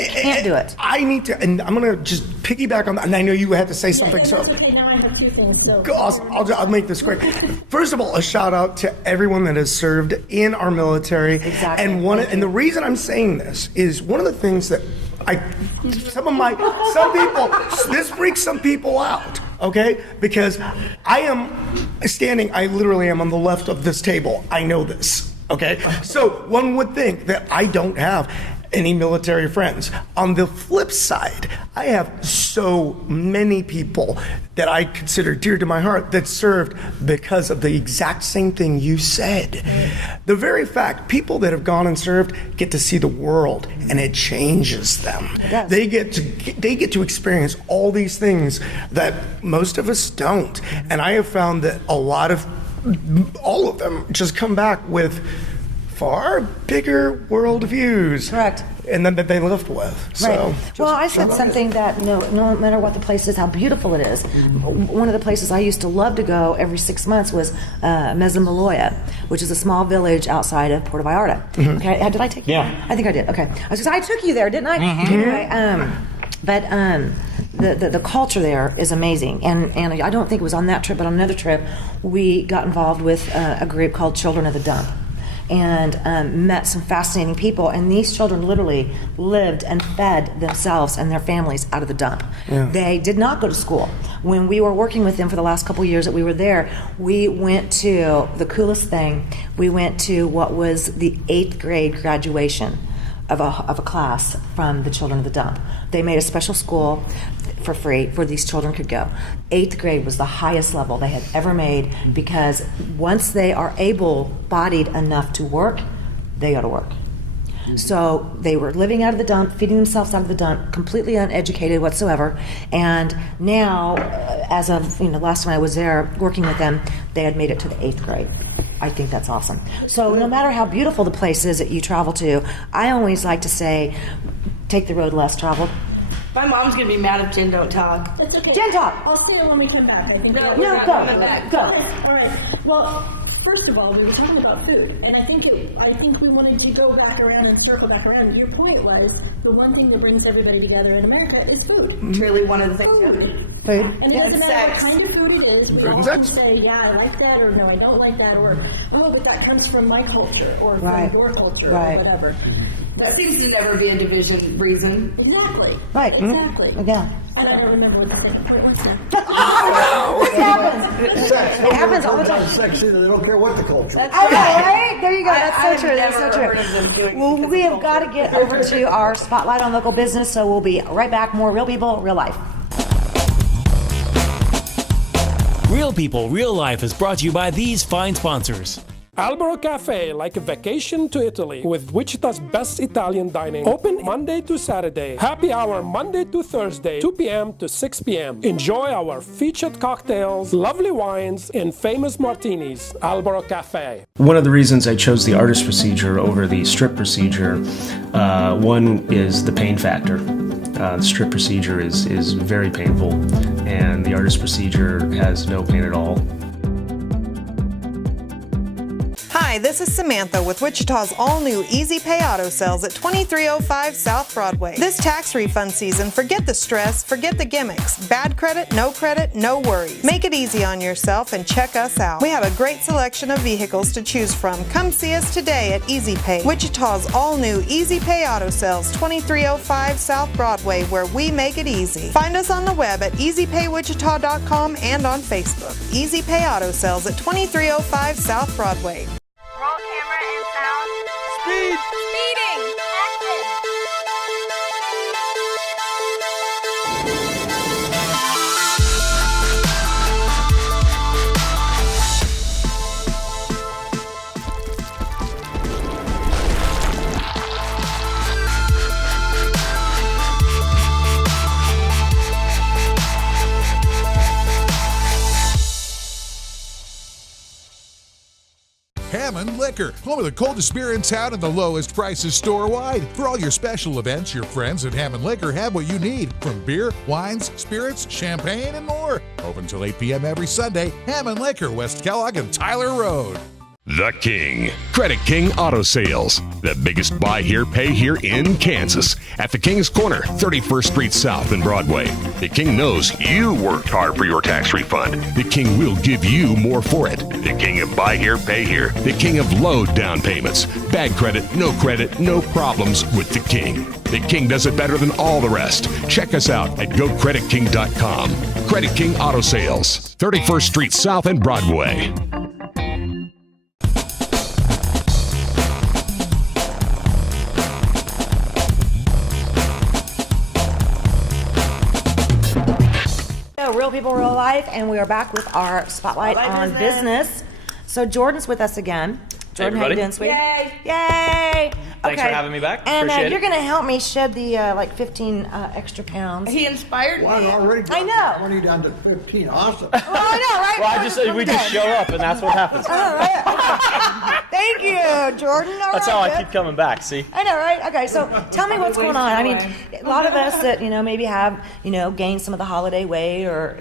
can't do it. I need to, and I'm going to just piggyback on that, and I know you had to say something. That's okay, now I have 2 things. So I'll make this quick. First of all, a shout out to everyone that has served in our military. Exactly. And the reason I'm saying this is one of the things that this freaks some people out, okay? Because I literally am on the left of this table. I know this. Okay, so one would think that I don't have any military friends. On the flip side, I have so many people that I consider dear to my heart that served because of the exact same thing you said. The very fact, people that have gone and served get to see the world, and it changes them. They get to experience all these things that most of us don't. And I have found that all of them just come back with far bigger world views. Correct. And then that they left with. So, right. Well, I said something that no matter what the place is, how beautiful it is. One of the places I used to love to go every 6 months was Mezamaloya, which is a small village outside of Puerto Vallarta. Mhm. Okay, did I take you? Yeah. I think I did. Okay. I took you there, didn't I? Anyway, the culture there is amazing, and I don't think it was on that trip, but on another trip, we got involved with a group called Children of the Dump, and met some fascinating people. And these children literally lived and fed themselves and their families out of the dump. Yeah. They did not go to school. When we were working with them for the last couple years that we were there, we went to the coolest thing. We went to what was the 8th grade graduation of a class from the Children of the Dump. They made a special school for free where these children could go. 8th grade was the highest level they had ever made, because once they are able-bodied enough to work, they go to work. So they were living out of the dump, feeding themselves out of the dump, completely uneducated whatsoever. And now, as of last time I was there working with them, they had made it to the 8th grade. I think that's awesome. So no matter how beautiful the place is that you travel to, I always like to say, take the road less traveled. My mom's gonna be mad if Jen don't talk. That's okay. Jen, talk. I'll see it when we come back. I think. No, we're not go. coming back. Go. All right. Well, first of all, we were talking about food, and I think we wanted to go back around and circle back around. Your point was the one thing that brings everybody together in America is food. It's really one of the things. Food. And it doesn't matter what kind of food it is. We all can say, yeah, I like that, or no, I don't like that, or oh, but that comes from my culture, or from your culture, or whatever. That seems to never be a division reason. Exactly. Right. Exactly. Yeah. And I don't remember what the second point was now. It happens. Sex. It happens all the time. Sex either. They don't care what the culture. That's right. There you go. That's so true. That's so true. Well, we have got to get over to our spotlight on local business, so we'll be right back. More real people, real life. Real People, Real Life is brought to you by these fine sponsors. Albero Cafe, like a vacation to Italy, with Wichita's best Italian dining. Open Monday to Saturday. Happy hour Monday to Thursday, 2 p.m. to 6 p.m. Enjoy our featured cocktails, lovely wines, and famous martinis. Albero Cafe. One of the reasons I chose the artist procedure over the strip procedure, one is the pain factor. The strip procedure is very painful, and the artist procedure has no pain at all. Hi, this is Samantha with Wichita's all-new Easy Pay Auto Sales at 2305 South Broadway. This tax refund season, forget the stress, forget the gimmicks. Bad credit, no worries. Make it easy on yourself and check us out. We have a great selection of vehicles to choose from. Come see us today at Easy Pay, Wichita's all-new Easy Pay Auto Sales, 2305 South Broadway, where we make it easy. Find us on the web at easypaywichita.com and on Facebook. Easy Pay Auto Sales at 2305 South Broadway. Roll camera and sound. Speed! Speeding! Action! Hammond Liquor, home of the coldest beer in town and the lowest prices store-wide. For all your special events, your friends at Hammond Liquor have what you need, from beer, wines, spirits, champagne, and more. Open till 8 p.m. every Sunday. Hammond Liquor, West Kellogg and Tyler Road. The King. Credit King Auto Sales. The biggest buy here, pay here in Kansas. At the King's Corner, 31st Street South and Broadway. The King knows you worked hard for your tax refund. The King will give you more for it. The King of buy here, pay here. The King of low down payments. Bad credit, no problems with the King. The King does it better than all the rest. Check us out at gocreditking.com. Credit King Auto Sales, 31st Street South and Broadway. People, Real Life, and we are back with our spotlight on business. So Jordan's with us again. Jordan, how you doing, sweetie? Yay! Yay! Thanks for having me back. And Appreciate you're it. going to help me shed the 15 extra pounds. He inspired me. Well, already I know. 20 down to 15. Awesome. Well, I know, right? Well, we just show up, and that's what happens. I know, right? Thank you, Jordan. All That's right, how I good. keep coming back. See. I know, right? Okay, so tell me what's going on. I mean, a lot of us that, maybe have, gained some of the holiday weight or,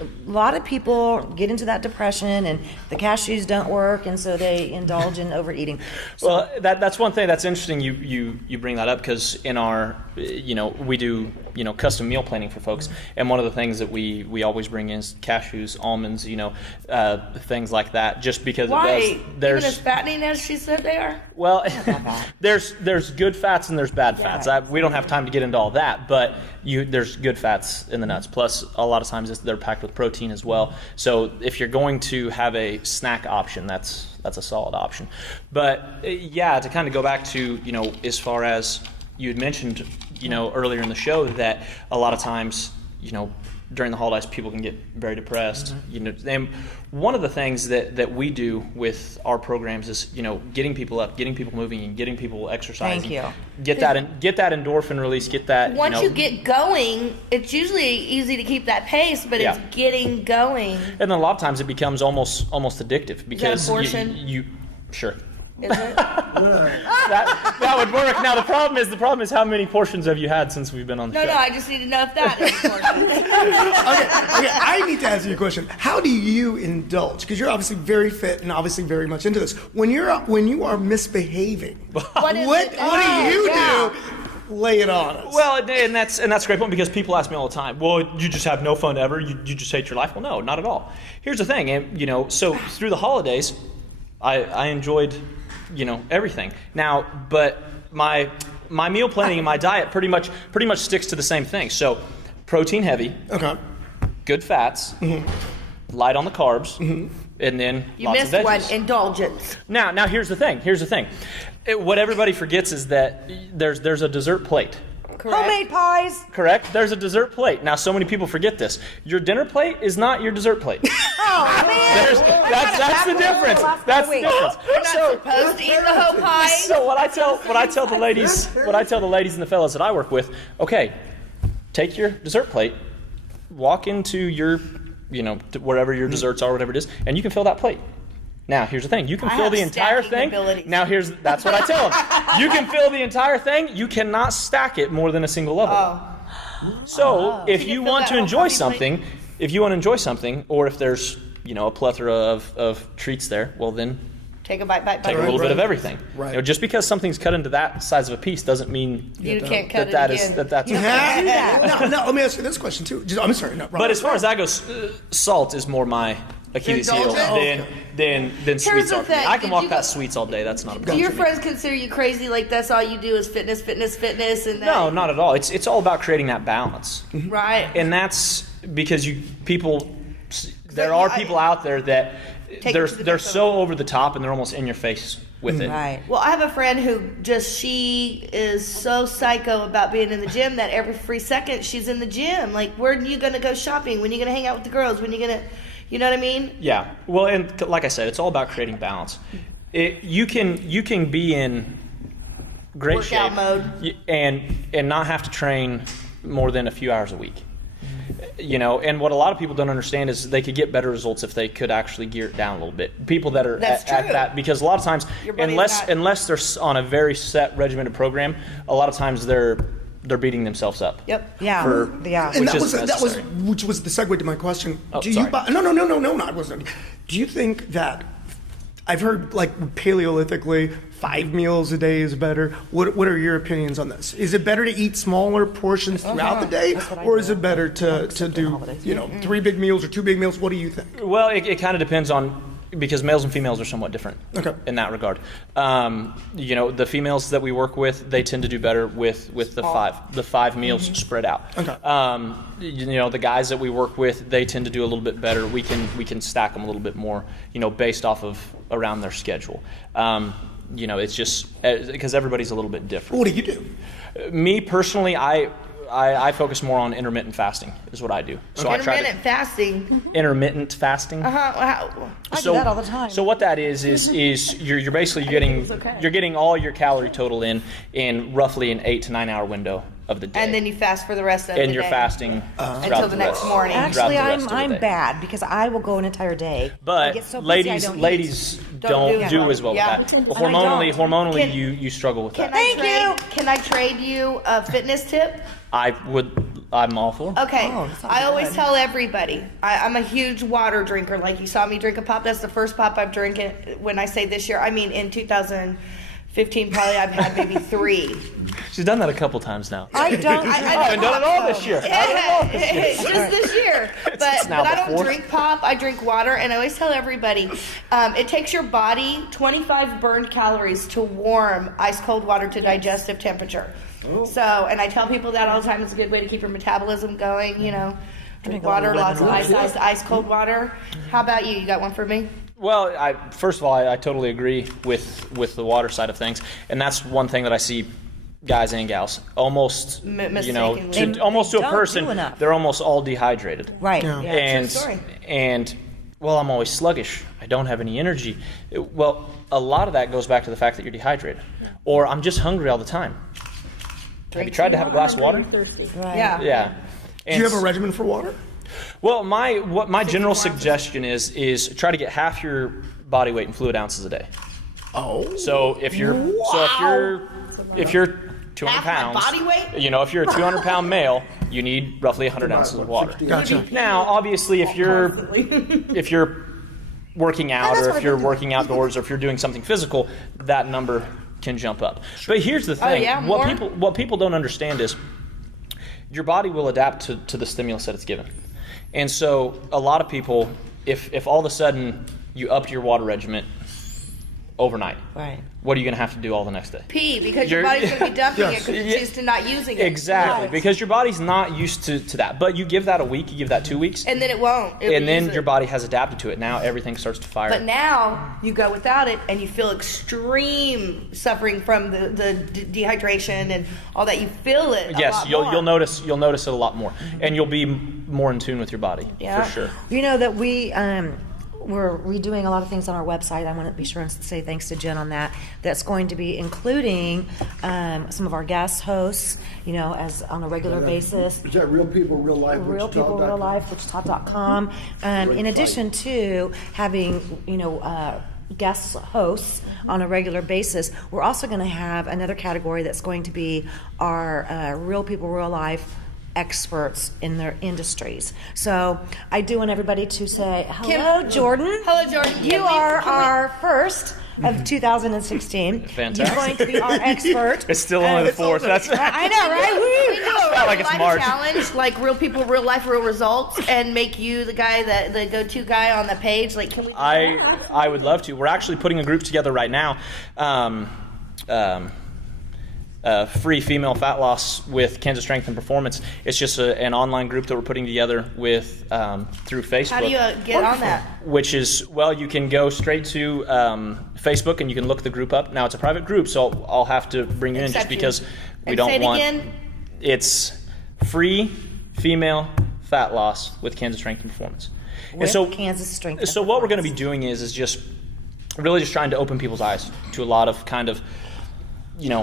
a lot of people get into that depression and the cashews don't work and so they indulge in overeating. So, Well, that's one thing that's interesting. You bring that up because in our, we do, custom meal planning for folks, and one of the things that we always bring in is cashews, almonds, things like that. Just because Why? it does. There's Even as fattening as she said they are? Well, there's good fats and there's bad fats. We don't have time to get into all that, but there's good fats in the nuts. Plus, a lot of times they're packed with protein as well. So if you're going to have a snack option, that's a solid option. But to kind of go back to as far as you had mentioned earlier in the show that a lot of times during the holidays people can get very depressed. And one of the things that we do with our programs is getting people up, getting people moving, and getting people exercising. Thank you. Get that endorphin release. Get that. Once you get going, it's usually easy to keep that pace, but it's getting going. And then a lot of times it becomes almost addictive because abortion? you sure. Is it? that would work. Now the problem is how many portions have you had since we've been on the show? No, I just need to know if that is Okay, I need to ask you a question. How do you indulge? Because you're obviously very fit and obviously very much into this. When you are misbehaving, what do you do? Lay it on us. Well, and that's a great point because people ask me all the time. Well, you just have no fun ever. You just hate your life. Well, no, not at all. Here's the thing, and so through the holidays, I enjoyed everything. Now, but my meal planning and my diet pretty much sticks to the same thing. So, protein heavy. Okay. Good fats. Mm-hmm. Light on the carbs. Mm-hmm. And then you lots missed of veggies. one, indulgence. Now here's the thing. What everybody forgets is that there's a dessert plate. Correct. Homemade pies. Correct. There's a dessert plate. Now, so many people forget this. Your dinner plate is not your dessert plate. Oh man! That's the difference. That's the difference. You're not supposed to eat the whole pie. So what I tell the ladies and the fellas that I work with, okay, take your dessert plate, walk into your, wherever your desserts are, whatever it is, and you can fill that plate. Now, here's the thing. You can fill the entire thing. Now, that's what I tell them. You can fill the entire thing. You cannot stack it more than a single level. Oh. So, if you want to enjoy something, or if there's, a plethora of treats there, well then take a bite. Take a little bit of everything. Right. Just because something's cut into that size of a piece doesn't mean you can't cut that it again. that's No, let me ask you this question too. I'm sorry. No, but as far as that goes, salt is more my Achilles heel than sweets are. I can walk past sweets all day. That's not a problem. Do your friends consider you crazy? Like that's all you do is fitness, and no, not at all. It's all about creating that balance, right? And that's because there are people out there that they're so over the top and they're almost in your face with it. Right. Well, I have a friend who she is so psycho about being in the gym that every free second she's in the gym. Like, where are you going to go shopping? When are you going to hang out with the girls? When are you going to, you know what I mean? Yeah. Well, and like I said, it's all about creating balance. You can be in great workout shape mode and not have to train more than a few hours a week. And what a lot of people don't understand is they could get better results if they could actually gear it down a little bit. People that are at that, because a lot of times, unless they're on a very set regimented program, a lot of times they're beating themselves up. Yep. Yeah. And which was the segue to my question. Oh, Do sorry. you buy? No, I wasn't. Do you think that? I've heard paleolithically 5 meals a day is better. What are your opinions on this? Is it better to eat smaller portions throughout the day, or is it better to do 3 big meals or 2 big meals? What do you think? Well, it kind of depends on, because males and females are somewhat different in that regard. The females that we work with, they tend to do better with the 5 meals spread out. Okay. The guys that we work with, they tend to do a little bit better. We can stack them a little bit more, based off of around their schedule. It's just because everybody's a little bit different. What do you do? Me personally, I I focus more on intermittent fasting is what I do. So Intermittent fasting. intermittent fasting. I do that all the time. So what that is you're basically you're getting all your calorie total in roughly an 8 to 9 hour window of the day. And then you fast for the rest of the day. And you're fasting until the next morning. Actually, I'm bad because I will go an entire day. I get But so busy, I don't eat. ladies don't do as well Yeah. with that. Well, And I don't. hormonally, you struggle with that. Can I trade you a fitness tip? I'm all for. Okay, I always tell everybody, I'm a huge water drinker. Like you saw me drink a pop. That's the first pop I've drinking. When I say this year, I mean in 2015, probably I've had maybe 3. She's done that a couple times now. I don't. I haven't done it all this year. Just this year. But now I the don't fourth. drink pop. I drink water, and I always tell everybody, it takes your body 25 burned calories to warm ice cold water to digestive temperature. So, and I tell people that all the time. It's a good way to keep your metabolism going. You know, drink water, lots of ice cold water. How about you? You got one for me? Well, first of all, I totally agree with the water side of things, and that's one thing that I see guys and gals almost, almost to a person, they're almost all dehydrated. Right. Yeah. And well, I'm always sluggish. I don't have any energy. Well, a lot of that goes back to the fact that you're dehydrated, or I'm just hungry all the time. Have you tried to have a glass of water? Right. Yeah. Do you have a regimen for water? Well, my general suggestion is try to get half your body weight in fluid ounces a day. Oh. So if you're 200 pounds, body weight? If you're a 200-pound male, you need roughly 100 ounces of water. Gotcha. Now, obviously, if you're working out, or if you're working outdoors, or if you're doing something physical, that number can jump up. But here's the thing: what people don't understand is your body will adapt to the stimulus that it's given. And so a lot of people, if all of a sudden you up your water regimen overnight, right, what are you going to have to do all the next day? Pee, because your body's going to be dumping it because it's used to not using it. Exactly, because your body's not used to that. But you give that a week, you give that 2 weeks. And then it won't. And then your body has adapted to it. Now everything starts to fire. But now you go without it and you feel extreme suffering from the dehydration and all that. You feel it. Yes, you'll notice it a lot more. And you'll be more in tune with your body, for sure. You know that we're redoing a lot of things on our website. I want to be sure and say thanks to Jen on that. That's going to be including some of our guest hosts, as on a regular basis. Is that Real People, Real Life? Real People, Real Life, Wichita.com. In addition to having, guest hosts on a regular basis, we're also going to have another category that's going to be our Real People, Real Life experts in their industries. So I do want everybody to say hello, Jordan. Hello, Jordan. You are our first of 2016. Fantastic. You're going to be our expert. It's still only the fourth. I know, right? We do a like it's life March. challenge, like Real People, Real Life, Real Results, and make you the guy, the go-to guy on the page. Like, can we? I would love to. We're actually putting a group together right now. Free female fat loss with Kansas Strength and Performance. It's just an online group that we're putting together with through Facebook. How do you get on that? Which is, you can go straight to Facebook and you can look the group up. Now it's a private group, so I'll have to bring you in just because we don't want. Say it again. It's Free Female Fat Loss with Kansas Strength and Performance. Kansas Strength. So what we're going to be doing is just really just trying to open people's eyes to a lot of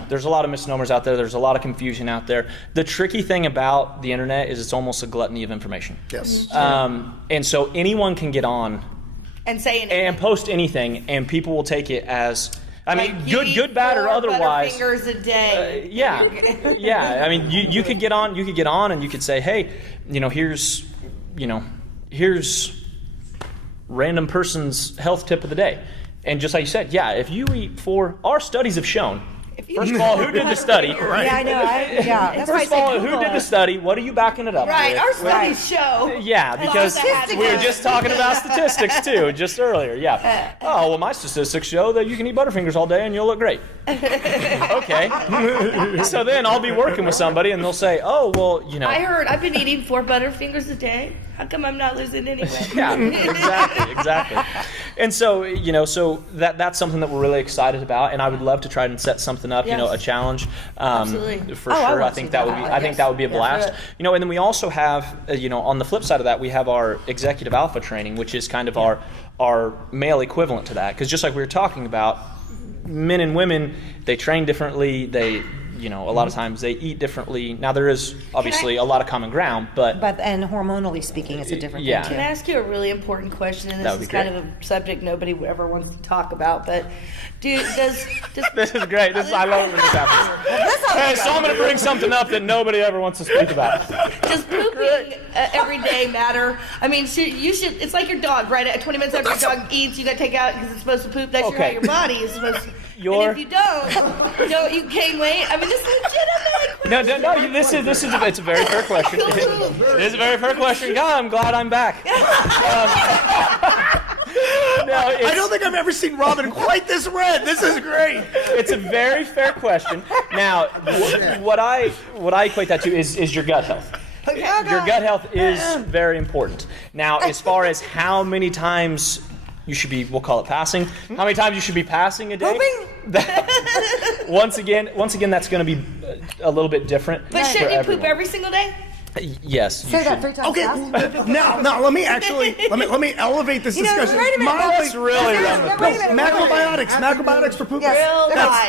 there's a lot of misnomers out there. There's a lot of confusion out there. The tricky thing about the internet is it's almost a gluttony of information. Yes. And so anyone can get on and say anything. And post anything, and people will take it as, good, bad, or otherwise. Butterfingers a day. Yeah. I mean, you could get on, and you could say, hey, here's random person's health tip of the day. And just like you said, if you eat our studies have shown. First of all, who did the study? Right. Yeah, I know. That's First of all, who did the study? What are you backing it up Right, with? our studies show. Yeah, because we were just talking about statistics too, just earlier. Yeah. Oh, well, my statistics show that you can eat Butterfingers all day and you'll look great. Okay. So then I'll be working with somebody and they'll say, oh, well, I heard I've been eating 4 Butterfingers a day. How come I'm not losing any weight? Yeah, exactly. And so, so that's something that we're really excited about, and I would love to try and set something up, Yes. a challenge, Absolutely. for I sure. want I think to that do would be, that. I think that would be a blast. do it. And then we also have, on the flip side of that, we have our executive alpha training, which is kind of our male equivalent to that. Because just like we were talking about, men and women, they train differently. They, a lot of times they eat differently. Now there is obviously a lot of common ground, but And hormonally speaking, it's a different Yeah. thing Can I too. ask you a really important question? And That this would is be kind great. of a subject nobody ever wants to talk about, but does this is great. I love it when this happens. Hey, so I'm going to bring something up that nobody ever wants to speak about. Does pooping every day matter? I mean, you should. It's like your dog, right? At 20 minutes after your dog eats, you got to take out because it's supposed to poop. That's how Okay. your body is supposed to. And if you don't you gain weight. I mean, this is legitimate. No. It's a very fair question. It is a very fair question. God, I'm glad I'm back. I don't think I've ever seen Robin quite this red. This is great. It's a very fair question. Now, what I equate that to is your gut health. Your gut health is very important. Now, as far as how many times you should be, we'll call it passing, how many times you should be passing a day? Once again, that's going to be a little bit different. But for shouldn't you everyone. poop every single day? Yes, you Say that should. 3 times fast. Okay, now let me elevate this discussion. Wait a minute. That's really macrobiotics for poop. Yes.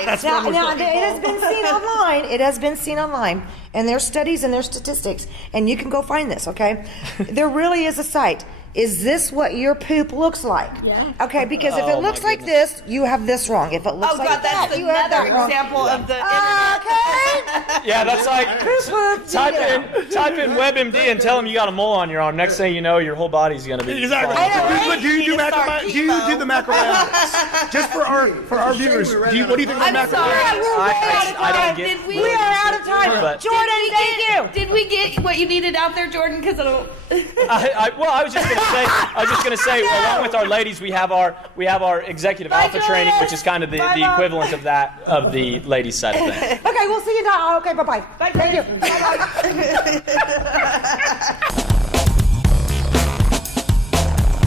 That's now, where we're going. it has been seen online. It has been seen online, and there's studies and there's statistics, and you can go find this. Okay, there really is a site. Is this what your poop looks like? Yeah. Okay, because if Oh, it looks my like this, you have this wrong. If it looks Oh like God, that, that's you have another that wrong. example of the. Okay. Yeah, that's like Poop, type in WebMD and tell them you got a mole on your arm. Next thing you know, your whole body's gonna be Exactly. falling. Do you do Start macrobiotics? Do you do the macrobiotics? Just for our viewers, what do you think about I'm macrobiotics? sorry. I don't get. Did we? We are out of time. But- Jordan, thank you. Did we get what you needed out there, Jordan? Because I don't. I was just gonna say, along with our ladies, we have our executive alpha training, which is kind of the equivalent of that of the ladies side of things. Okay, we'll see you now. Okay, bye-bye. Bye. Thank you.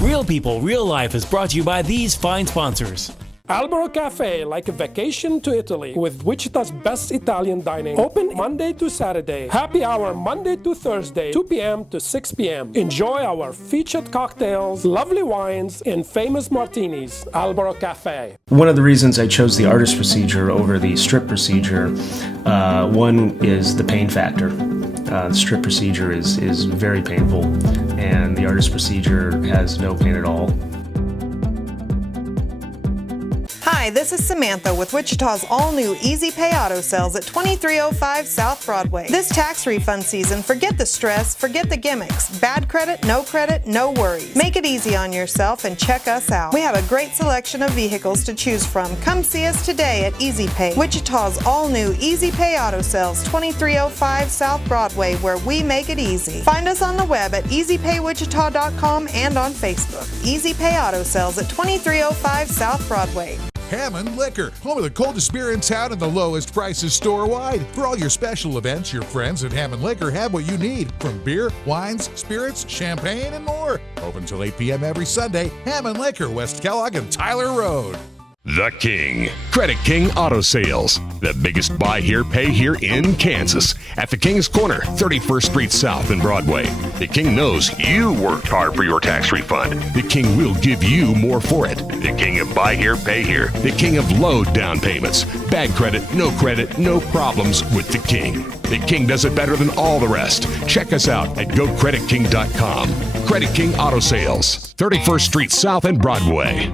Real People, Real Life is brought to you by these fine sponsors. Albero Cafe, like a vacation to Italy, with Wichita's best Italian dining. Open Monday to Saturday. Happy hour Monday to Thursday, 2 p.m. to 6 p.m. Enjoy our featured cocktails, lovely wines, and famous martinis. Albero Cafe. One of the reasons I chose the artist procedure over the strip procedure, one is the pain factor. The strip procedure is very painful, and the artist procedure has no pain at all. Hi, this is Samantha with Wichita's all-new Easy Pay Auto Sales at 2305 South Broadway. This tax refund season, forget the stress, forget the gimmicks. Bad credit, no worries. Make it easy on yourself and check us out. We have a great selection of vehicles to choose from. Come see us today at Easy Pay, Wichita's all-new Easy Pay Auto Sales, 2305 South Broadway, where we make it easy. Find us on the web at easypaywichita.com and on Facebook. Easy Pay Auto Sales at 2305 South Broadway. Hammond Liquor, home of the coldest beer in town and the lowest prices store-wide. For all your special events, your friends at Hammond Liquor have what you need, from beer, wines, spirits, champagne, and more. Open till 8 p.m. every Sunday. Hammond Liquor, West Kellogg and Tyler Road. The King. Credit King Auto Sales. The biggest buy here, pay here in Kansas. At the King's Corner, 31st Street South and Broadway. The King knows you worked hard for your tax refund. The King will give you more for it. The King of buy here, pay here. The King of low down payments. Bad credit, no problems with the King. The King does it better than all the rest. Check us out at GoCreditKing.com. Credit King Auto Sales, 31st Street South and Broadway.